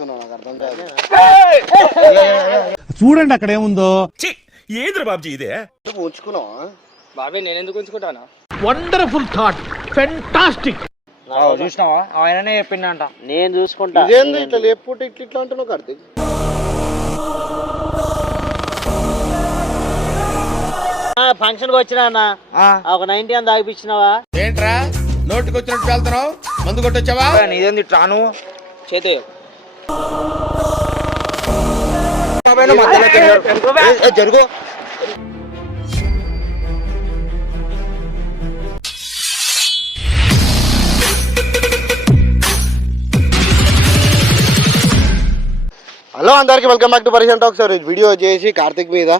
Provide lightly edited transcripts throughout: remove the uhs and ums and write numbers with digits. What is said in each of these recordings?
చేస్తున్నావు నాకు అర్థం కాదు. చూడండి అక్కడ ఏముందో. ఏంద్ర బాబ్జీ ఇదే ఉంచుకున్నావా బాబాయ్ నేను ఎందుకు ఉంచుకుంటానా? Wonderful thought, fantastic. చూసినావా ఆయననే చెప్పిండంట. నేను చూసుకుంటా. ఇదేంది ఇట్లా లేకపోతే ఇట్లా అంటున్నావు కార్తీక్? ఫంక్షన్ కి వచ్చినా అన్న ఒక 90 అని తాగిపించినావా? ఏంట్రా నోటికి వచ్చినట్టు వెళ్తున్నావు? మందు కొట్టొచ్చావా? నీదేంది ట్రాను చేతే జరుగు. హలో అందరికి వెల్కమ్ బ్యాక్ టు పరిషన్ టాక్స్. వీడియో చేసి కార్తీక్ మీద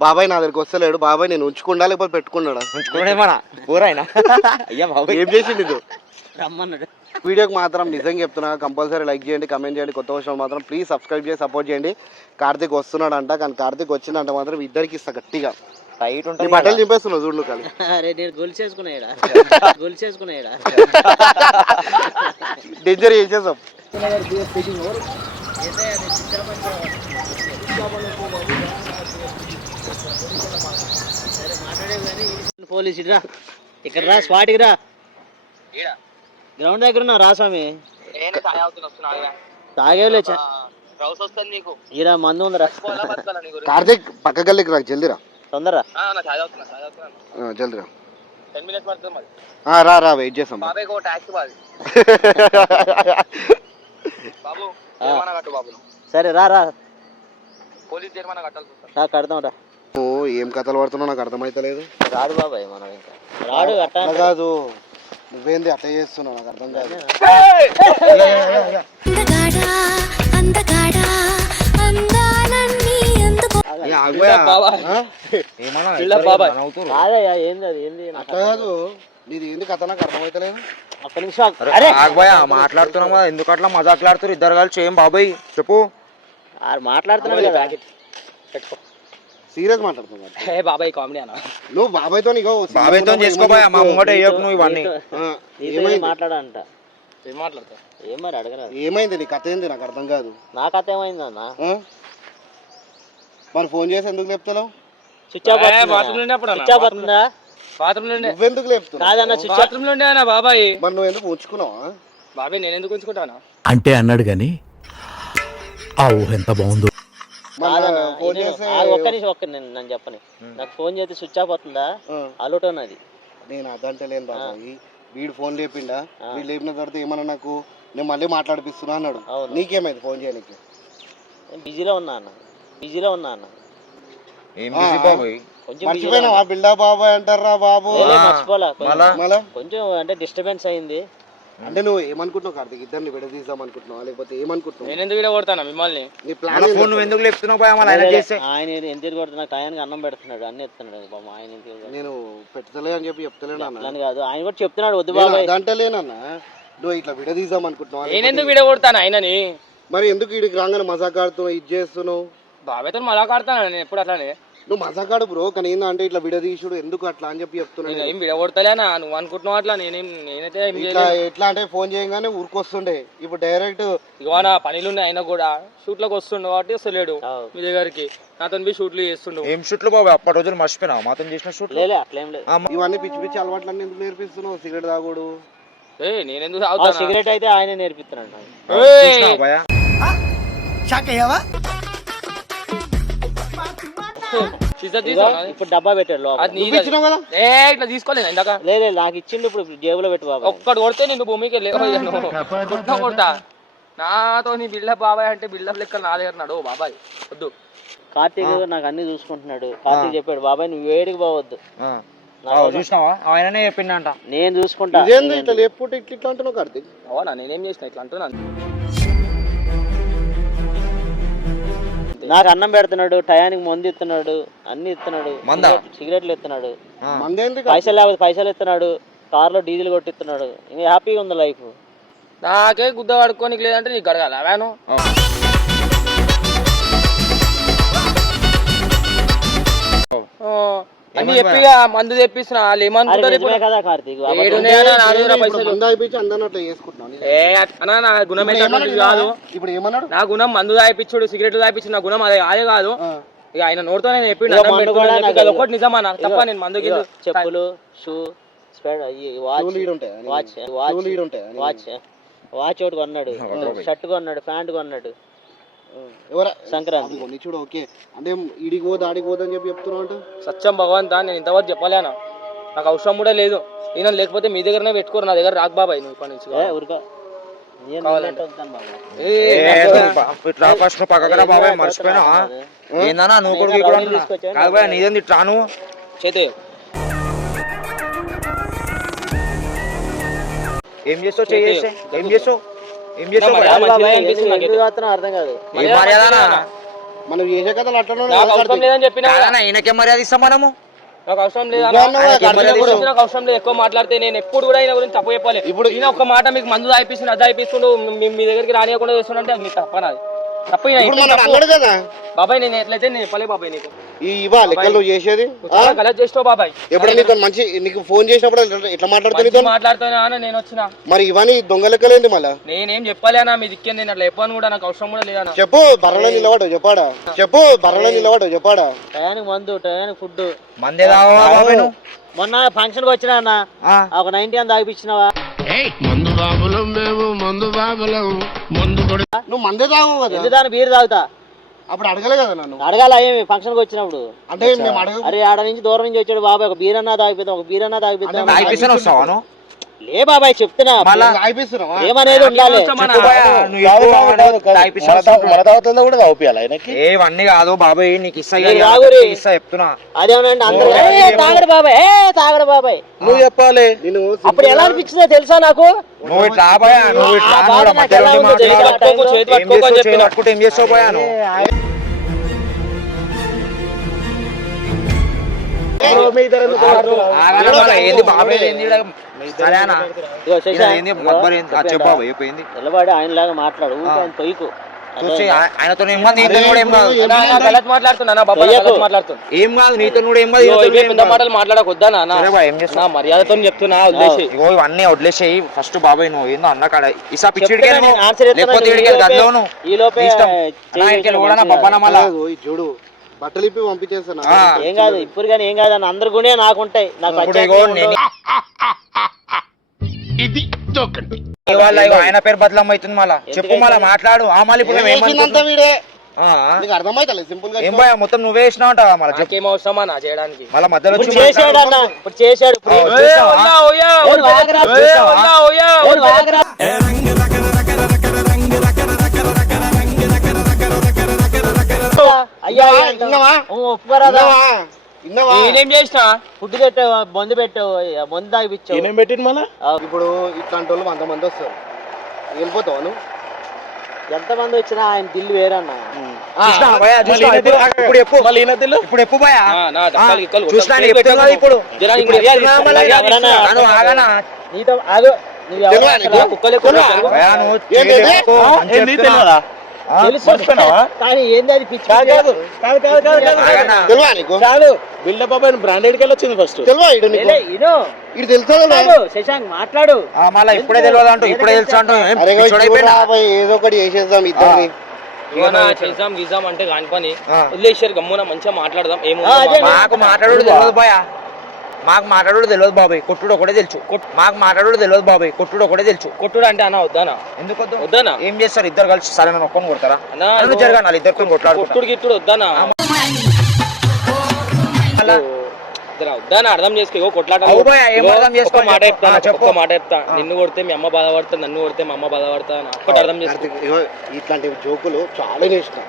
బాబాయ్ నా దగ్గరికి వస్తలేడు, బాబాయ్ నేను ఉంచుకుంటా లేకపోతే పెట్టుకున్నాడా? ఏం చేసిండు ఇది? రమ్మన్నాడు. వీడియోకి మాత్రం నిజంగా చెప్తున్నా, కంపల్సరీ లైక్ చేయండి, కమెంట్ చేయండి, కొత్త వచ్చిన మాత్రం ప్లీజ్ సబ్స్క్రైబ్ చేసి సపోర్ట్ చేయండి. కార్తీక్ వస్తున్నాడంట, కానీ కార్తీక్ వచ్చిందంట మాత్రం ఇద్దరికి ఇస్తా గట్టిగా. నీ బట్టలు చింపేస్తున్నావు చూడు కానీ. అరే నేను గొలిచేసుకున్నాడా డేంజర్ చేసేసాం. పోలీసు రా, ఇక్కడ రా, స్పాట్కి రా. గ్రౌండ్ దగ్గర ఉన్నా రా స్వామి. తాగేలే ఈడ మందు ఉందిరా. కార్తీక్ పక్క గల్లీకి రా, జల్దీ రా, తొందరరా జల్దీ రా. రా రా వెయిట్ చేస్తాం. సరే రా రా కడతాం రా. ఏం కథలు పడుతున్నావు నాకు అర్థమైతలేదు. రాడు బాబాయ్ మనం ఇంకా రాడు. అట్లా కాదు, నువ్వేంది అట్లా చేస్తున్నావు నాకు అర్థం కాదు. అట్లా కాదు, నీది ఏంది కథ నాకు అర్థమైతలేదు. ఒక్క నిమిషం మాట్లాడుతున్నామా? ఎందుకు అట్లా మజాట్లాడుతారు ఇద్దరు కలిసి? ఏం బాబాయ్ చెప్పు. మాట్లాడుతున్నాడు కదా. సీరియస్ మాట్లాడుతున్నావు బాబాయ్ కామెడీ అన్న. నువ్వు బాబాయ్తో బాబాయ్తో చేసుకోబాయ్, మా ముంగట వేయకు నువ్వు ఇవన్నీ. మాట్లాడంట. ఏం మాట్లాడతావు? ఏం మరి అడగరా. ఏమైంది నీ కథ ఏంది నాకు అర్థం కాదు. నా కథ ఏమైంది అన్న? మరి ఫోన్ చేసి ఎందుకు లేపుతావు? స్విచ్ ఆఫ్ అవుతుందా? నువ్వెందుకు లేపుతున్నావు? కాదన్న స్విచ్ ఆఫ్ బాబాయ్. మరి నువ్వు ఎందుకు ఉంచుకున్నావా? బాబాయ్ నేను ఎందుకు ఉంచుకుంటానా అంటే అన్నాడు గాని ఆ ఊహ ఎంత బాగుందో. ఫోన్ చేసి ఒక్క నిమిషం నన్ను చెప్పని. నాకు ఫోన్ చేస్తే స్విచ్ ఆఫ్ అవుతుందా? అలౌట్ ఉన్నది. నేను అదంటే లేను బాబాయ్. వీడు ఫోన్ లేపిండా, వీడు లేపిన తర్వాత ఏమన్నా నాకు నేను మళ్ళీ మాట్లాడిపిస్తున్నా అన్నాడు. నీకేమైంది ఫోన్ చేయడానికి? బిజీలో ఉన్నా అన్న. మర్చిపోయినా బిల్డా బాబాయ్ అంటారా బాబు? మర్చిపోలే, కొంచెం అంటే డిస్టర్బెన్స్ అయింది. అంటే నువ్వు ఏమనుకుంటున్నావు కార్తీక్? ఇద్దరిని విడదీద్దాం అనుకుంటున్నావు లేకపోతే ఏమనుకుంటున్నావు? నేను ఎందుకు విడగొడతానా మిమ్మల్ని? నీ ప్లాన్ నువ్వు ఎందుకు లేపుతున్నావు? ఆయన ఎంత కొడుతున్నా టయానికి అన్నం పెడుతున్నాడు, అన్ని ఎత్తున్నాడు బాబు. ఆయన నేను పెట్టలే అని చెప్పి చెప్తలేను అన్న. కాదు, ఆయన కూడా చెప్తున్నాడు వద్దు బాబాయ్ అంటే లేనన్నా. నువ్వు ఇట్లా విడదీద్దాం అనుకుంటున్నావు. నేను ఎందుకు విడగొడతాను ఆయనని? మరి ఎందుకు వీడికి రాగానే మజాక్ ఆడుతున్నావు, ఇది చేస్తున్నావు? బాబాయ్తో మజాక్ ఆడతాను నేను ఎప్పుడు అట్లానే. నువ్వు మజాకాడు బ్రో, కానీ ఏందంటే ఇట్లా విడదీసుడు ఎందుకు అట్లా అని చెప్పి చెప్తున్నాను. ఏం విడగొడతలేనా? నువ్వు అనుకుంటున్నావు అట్లా. నేనైతే ఎట్లా అంటే ఫోన్ చేయగానే ఊరికొస్తుండే. ఇప్పుడు డైరెక్ట్ ఇవాళ పనులు ఉన్నాయి, ఆయన కూడా షూట్ లకు వస్తుండే కాబట్టి వస్తలేడు మీ దగ్గరికి. నాతో షూట్లు చేస్తుండు. ఏం షూట్లు బాబు? అప్పటి రోజులు మర్చిపోయినావు మాతో చేసిన షూట్లు? అట్లేం లేదు. ఇవన్నీ పిచ్చి పిచ్చి అలవాట్లన్నీ ఎందుకు నేర్పిస్తున్నావు? సిగరెట్ తాగుడు. నేనెందుకు సిగరెట్ అయితే ఆయన నేర్పిస్తున్నాడు. ఇప్పుడు డబ్బా పెట్టాడు ఇట్లా తీసుకోలేదు ఇందాక. లేదు నాకు ఇచ్చిండు, ఇప్పుడు జేబులో పెట్టు బాబా. ఒక్కడు కొడితే నేను భూమికి కొడతా. నాతో నీ బిల్డప్ బాబాయ్ అంటే బిల్డప్ లెక్క నా దగ్గర నాడు బాబాయ్ వద్దు. కార్తీక్ నాకు అన్ని చూసుకుంటున్నాడు. కార్తీక్ చెప్పాడు బాబాయ్ నువ్వు వేడికి పోవద్దు. చూసినావా ఆయననే చెప్పిండంట. నేను చూసుకుంటా. ఇట్లా లేకపోతే ఇట్లా అంటున్నావు కార్తీక్? అవునా? నేనేం చేసిన ఇట్లా అంటున్నాను? నాకు అన్నం పెడుతున్నాడు, టయానికి మందు ఇస్తున్నాడు, అన్ని ఇస్తున్నాడు, సిగరెట్లు ఇస్తున్నాడు, పైసలు లేకపోతే పైసలు ఇస్తున్నాడు, కార్లో డీజిల్ కొట్టిస్తున్నాడు. ఇంకా హ్యాపీగా ఉంది లైఫ్. నాకే గుద్ద పడుకోనికి లేదంటే నీకు గడగాలి అవాను. అన్ని చెప్పి మందు తెప్పిస్తున్నా వాళ్ళు ఏమనుకుంటారు ఇప్పుడు కదా కార్తీక్ ఏడున్నాయన్నా నా దగ్గర పైసలు మందు అయిపోయి అందరిని అట్లా చేసుకుంటున్నాను అన్నా నా గుణం అయితే అట్లాంటిది కాదు ఇప్పుడు ఏమన్నాడు నా గుణం మందు తాగిపించుడు సిగరెట్ తాగిపించు నా గుణం అదే కాదు ఇక ఆయన నోటితో నేను చెప్పిండు ఒకటి నిజమా నాకు తప్ప నేను మందు చెప్పులు షూ వాచ్ ఒకటి కొన్నాడు షర్ట్ కొన్నాడు ప్యాంట్ కొన్నాడు సంక్రాంతి చూడు ఓకే అంటే ఇడికి పోదు ఆడికి పోదు అని చెప్పి చెప్తున్నావు అంటే సత్యం భగవంతా నేను ఇంతవరకు చెప్పలేనా నాకు అవసరం కూడా లేదు నేను లేకపోతే మీ దగ్గరనే పెట్టుకోరు నా దగ్గర రాక్ బాబాయ్ నువ్వు ఇప్పటి నుంచి మర్చిపోయినా ఏందన్నా నువ్వు కూడా నీదేంది ట్రాను చేతే ఏం చేస్తావు చేసే ఏం చేస్తావు ఏం చేస్తావు అర్థం కాదు మనం చేసే కథలు నాకు అవసరం లేదని చెప్పినా ఈయనకే మర్యాద ఇస్తాం మనము నాకు అవసరం లేదు నాకు అవసరం లేదు ఎక్కువ మాట్లాడితే నేను ఎప్పుడు కూడా ఆయన గురించి తప్పు చెప్పాలి ఇప్పుడు ఈయన ఒక్క మాట మీకు మందు తాగిపిస్తుండు అది తాగిపిస్తుండు మీ దగ్గరికి రానియకుండా చేస్తుండే అది మీకు తప్పనాది తప్పు కదా బాబాయ్ నేను ఎట్లయితే నేను చెప్పలే బాబాయ్ నీకు ఇవా లెక్కలు నువ్వు చేసేది కలెక్ట్ చేస్తావు బాబాయ్ ఎప్పుడు నీకు మంచి నీకు ఫోన్ చేసినప్పుడు ఎట్లా మాట్లాడుతున్నా నేను వచ్చిన మరి ఇవన్నీ దొంగ లెక్కలేంది మళ్ళా నేనేం చెప్పలేనా మీ దిక్కేంది నేను అట్లా చెప్పాను కూడా నాకు అవసరం కూడా లేదన్నా చెప్పు బర్రలో నిలబడు చెప్పాడా టయానికి మందు టయానికి ఫుడ్ మందే మొన్న ఫంక్షన్ కి వచ్చినా అన్న ఒక 90 అని తాగిపించినావా నువ్వు మందే తాగు కదా దాని బీర్ తాగుతా అప్పుడు అడగలే కదా నన్ను అడగాల ఏమి ఫంక్షన్ కి వచ్చినప్పుడు అంటే మేము అరే ఆడ నుంచి దూరం నుంచి వచ్చాడు బాబాయ్ ఒక బీర్ అన్నా తాగిపోతాం వస్తావాను లే బాబాయ్ చెప్తున్నా ఏమనేది ఉండాలి ఏవన్నీ కాదు బాబాయ్ నీకు ఇస్తా చెప్తున్నా అదేమనండి అందరూ తాగడు బాబాయ్ నువ్వు చెప్పాలి అప్పుడు ఎలా అనిపించిందో తెలుసా నాకు నువ్వు ఇట్లా ఏం చేస్తావు పోయాను ఏంది బాబాయ్ నిలబడి ఆయన లాగా మాట్లాడు తొయ్యకు ఆయనతో ఏం కాదు నీతో కూడా ఏం కాదు మాటలు మాట్లాడకొద్దా నా మర్యాదతో చెప్తున్నా ఇవన్నీ వదిలేసేయి ఫస్ట్ బాబాయ్ నువ్వు ఏందో అన్న కాడ ఇసా చూడు బట్టలు ఇప్పి పంపించేస్తాను ఏం కాదు ఇప్పుడు కానీ ఏం కాదు అందరు గునే నాకుంటాయి నాకు ఆయన పేరు బదలం అవుతుంది మళ్ళా చెప్పు మళ్ళా మాట్లాడు మళ్ళీ ఇప్పుడు అర్థమైతే సింపుల్ గా ఏం భయ మొత్తం నువ్వే వేసినావు అంట మళ్ళీ ఏం అవసరమా నా చేయడానికి మళ్ళీ మధ్యలో చేసాడు అన్న ఇప్పుడు చేసాడు అయ్యా నేనేం చేసినా ఫుడ్ పెట్టావు మందు పెట్టావు మందు తాగిపించావు ఏం పెట్టింది మళ్ళా ఇప్పుడు ఇట్లాంటి వాళ్ళు 100 మంది వస్తారు వెళ్ళిపోతావు నువ్వు ఎంతమంది వచ్చినా ఆయన దిల్లు వేరన్న ఇప్పుడు ఎప్పు భయ ఇప్పుడు నీతో ఆగు కానీ ఏంది అది పిచ్చి బిల్డప్ బ్రాండెడ్ కెళ్ళి వచ్చింది ఫస్ట్ శశాంక్ మాట్లాడు మళ్ళీ ఇప్పుడే తెలియదు అంటూ ఇప్పుడే తెలుసు అంటూ ఏదో ఒకటి చేసేద్దాం ఇద్దరిని చేద్దాం గీద్దాం అంటే కాని పని వదిలేసారు గమ్మున మంచిగా మాట్లాడదాం ఏమో మాకు మాట్లాడు తెలియదు బాయ్ మాకు మాట్లాడు తెలియదు బాబాయ్ కొట్టుడు ఒకటే తెలుసు మాకు మాట్లాడు తెలియదు బాబాయ్ కొట్టుడు ఒకటే తెలుసు కొట్టుడు అంటే అన్న వద్దానా ఎందుకు వద్దానా ఏం చేస్తారు ఇద్దరు కలిసి సరే నన్ను ఒక్కని కొడతారా జరగాలి ఇద్దరు కొట్లాడు కొట్టుడు గిట్టుడు వద్దానా వద్దానా అర్థం చేసుకో కొట్లాట మాట చెప్తా నిన్ను కొడితే మీ అమ్మ బాధపడతా నన్ను కొడితే మా అమ్మ బాధపడతా ఒక్కటి అర్థం చేసుకో ఇట్లాంటి జోకులు చాలా ఇష్టం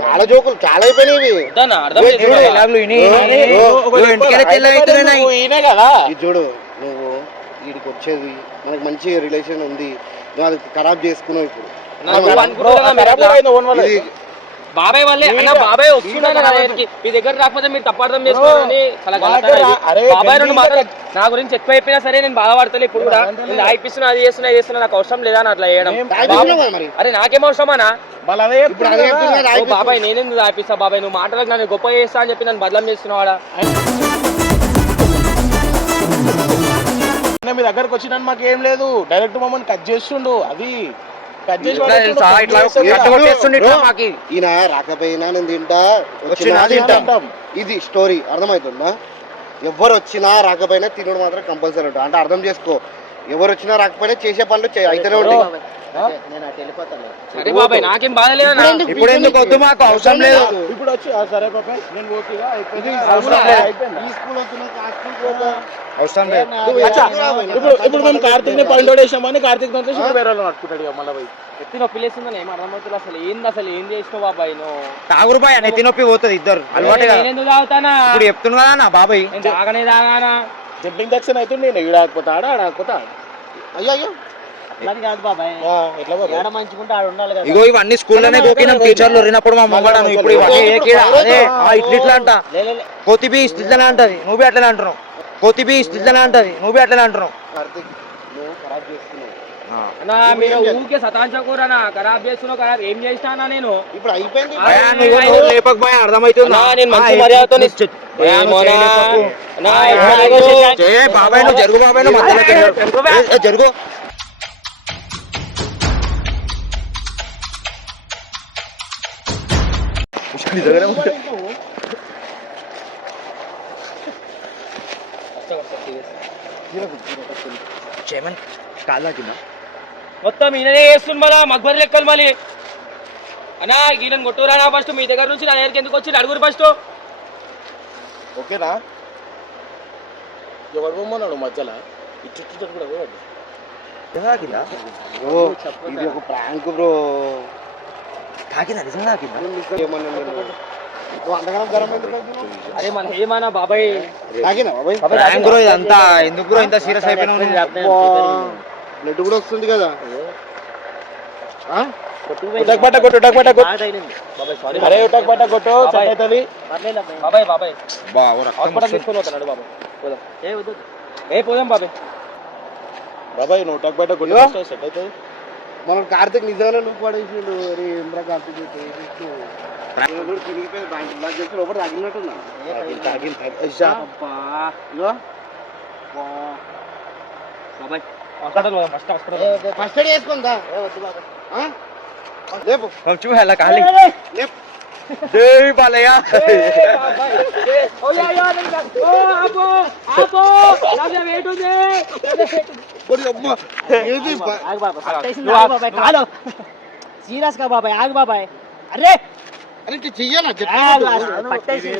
చాలా జోకులు చాలా అయిపోయినాయి చూడు నువ్వు వీడికి వచ్చేది మనకు మంచి రిలేషన్ ఉంది నువ్వు అది ఖరాబ్ చేసుకున్నావు ఇప్పుడు బాబాయ్ వల్లే అన్న బాబాయ్ వస్తున్నాడు నా దగ్గరికి మీ దగ్గర రాకపోతే మీరు తప్పర్థం చేసుకోవాలని చాలా బాబాయ్ రెండు మాత్రం నా గురించి ఎక్కువ అయిపోయినా సరే నేను బాధపడతాను ఇప్పుడు కూడా నేను ఆయిపిస్తున్నా అది చేస్తున్నా ఇది చేస్తున్నా నాకు అవసరం లేదా అని అట్లా చేయడం అరే నాకేం అవసరమానా బాబాయ్ నేనేందుకు ఆయిపిస్తా బాబాయ్ నువ్వు మాటలకు నన్ను గొప్ప చేస్తా అని చెప్పి నన్ను బదలం చేస్తున్నావాడా మీ దగ్గరకు వచ్చిన మాకు ఏం లేదు డైరెక్ట్ మమ్మల్ని కట్ చేస్తుండు అది కట్ చేసి ఈయన రాకపోయినా నేను తింటా వచ్చినా తింటా ఇది స్టోరీ అర్థమవుతుందా ఎవరు వచ్చినా రాకపోయినా తినడం మాత్రం కంపల్సరీ ఉంటుంది అంటే అర్థం చేసుకో ఎవరు వచ్చినా రాకపోయినా చేసే పనులు అయితేనే ఉంటాయి నేను అటు వెళ్ళిపోతాను సరే బాబాయ్ నాకేం బాధ లేదా ఇప్పుడు ఎందుకు వద్దు మాకు అవసరం లేదు ఇప్పుడు వచ్చి సరే పాప నేను ఓకేగా అవసరం లేదు ఇప్పుడు మేము కార్తీక్ ని పాయింట్ వేసామని కార్తీక్ దాంట్లో వేరే వాళ్ళు నట్టుకుంటాడు మళ్ళీ పోయి ఎత్తి నొప్పి లేస్తుందని ఏం అర్థమవుతుంది అసలు ఏం చేసినావు బాబాయ్ నువ్వు తాగురు బాయ్ నెత్తి నొప్పి పోతుంది ఇద్దరు అలవాటు నేను ఎందుకు తాగుతానా ఇప్పుడు చెప్తున్నా కదా నా బాబాయ్ నేను తాగానా జంపింగ్ సెక్షన్ అయితే నేను ఈడాకపోతా ఆడాకపోతా అయ్యో అయ్యో అట్లా కాదు బాబాయ్ ఎట్లా ఏడ మంచుకుంటే ఆడ ఉండాలి కదా ఇగో ఇవన్నీ స్కూల్లోనే గోకినాం టీచర్లు ఉన్నప్పుడు మా మొగడాను ఇప్పుడు ఇవన్నీ ఇట్లా అంట కొత్తిబీ ఇట్లనే అంటది నువ్వు అట్లనే అంటున్నావు కొత్తిబీ ఇట్లనే అంటది నువ్వు అట్లనే అంటున్నావు కార్తీక్ నువ్వు ఖరాబ్ చేసుకున్నావు అన్నా మీరు ఊరికే సతాంచకూరనా ఖరాబ్ చేస్తున్నావు ఖరాబ్ ఏం చేసినా నేను ఇప్పుడు అయిపోయింది లేపకపోయా అర్థమవుతుంది నేను మంచి మర్యాదతో బాబాయ్ నువ్వు జరుగు బాబాయ్ నువ్వు మధ్యలోకి వెళ్ళాడు. జరుగు మొత్తం ఈయననే చేస్తుంది మళ్ళా మగ్బర్ లెక్కలు మళ్ళీ అన్నా ఈయన కొట్టురానా ఫస్ట్ మీ దగ్గర నుంచి నా దగ్గరికి ఎందుకు వచ్చి అడుగురు ఫస్ట్ ఓకేనా ఎవరు బొమ్మన్నాడు మధ్యలో ఇచ్చు కూడా పోయాడు బ్రో ఇది ఒక ప్రాంక్ బ్రో ఏమన్నా నువ్వు అంతగానం గరం ఎందుకు అవుతున్నావు? అరే మన ఏమన్నా బాబాయ్ తాగినా బాబాయ్ ప్రాంక్ బ్రో ఇదంతా ఎందుకు బ్రో ఇంత సీరియస్ అయిపోయినావు బ్లడ్ కూడా వస్తుంది కదా ఉటక్ పట్ట కొట్టు అరే ఉటక్ పట్ట కొట్టు సెట్ అవుతుంది బాబాయ్ బాబాయ్ బా ఓ రక్తం హాస్పిటల్ తీసుకొని పోతున్నాడు బాబాయ్ పోదాం పోదాం బాబాయ్ బాబాయ్ నువ్వు ఉటక్ పట్ట కొట్టు సెట్ అవుతుంది మనం కార్తీక్ నిజంగానే నువ్వు పడేసిండు అరే ఏంద్రా కార్తీక్ లోపల తాగినట్టున్నా బాబాయ్ హాస్పిటల్ పోదాం ఫస్ట్ హాస్పిటల్ ఫస్ట్ ఎయిడ్ వేసుకుందా లేపు చూహెలా ఖాళీ లేపు జై బాలయ్య సీరియస్ గా బాబాయ్ ఆగు బాబాయ్ అరే అరే చెయ్యాలా పట్టేసి